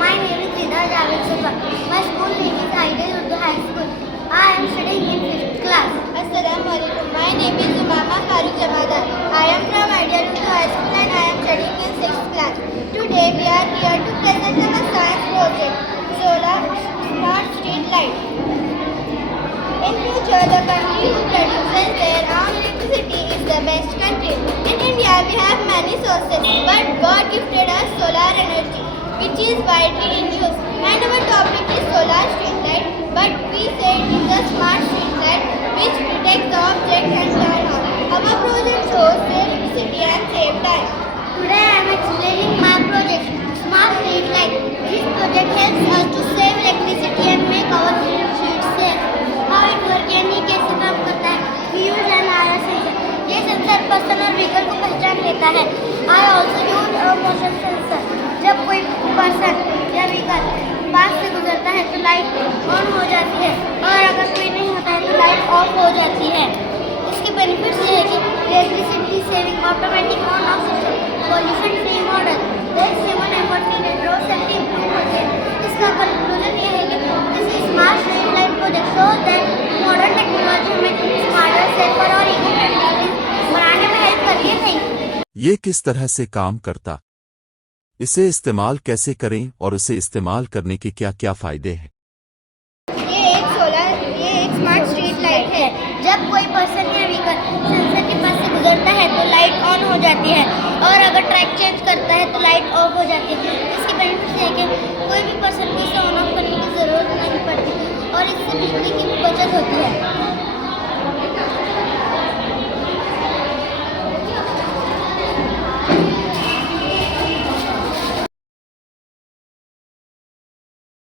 My name is Rida Javed Sufa. My school name is Ideal Urdu High School. I am studying in 5th class. Assalamualaikum. My name is Umama Farooq Jamadar. I am from Ideal Urdu High School and I am studying in 6th class. Today we are here to present our science project, Solar Smart Street Light. In future, the country who produces their own electricity is the best country. In India, we have many sources, but God gifted us solar energy, which is widely in use. And our topic is solar street light, but we say it is a smart street light which detects the object and turn on. Our project shows save electricity and save time. Today I am explaining my project, Smart Street Light. This project helps us to save electricity and make our streets safe. How it works यानी कैसे काम करता है? We use an IR sensor. ये sensor person और व्हीकल को पहचान लेता है. I also use a motion sensor. जब कोई पर्सन या व्हीकल पास से गुजरता है तो लाइट ऑन हो जाती है और अगर कोई नहीं होता है तो लाइट ऑफ हो जाती है. इसके बेनिफिट्स ये है कि electricity saving, automatic on off system, pollution free model, less human effort needed, road safety improve होती है. इसका कंक्लूजन ये है कि this is smart street light project show that modern technology हमें स्मार्टर, सेफर और इको फ्रेंडली बनाने में हेल्प करती है. Thank you. ये किस तरह से काम करता, इसे इस्तेमाल कैसे करें और उसे इस्तेमाल करने के क्या क्या फायदे हैं? ये एक स्मार्ट स्ट्रीट लाइट है. जब कोई पर्सन या व्हीकल सेंसर के पास से गुजरता है तो लाइट ऑन हो जाती है और अगर ट्रैक चेंज करता है तो लाइट ऑफ हो जाती है.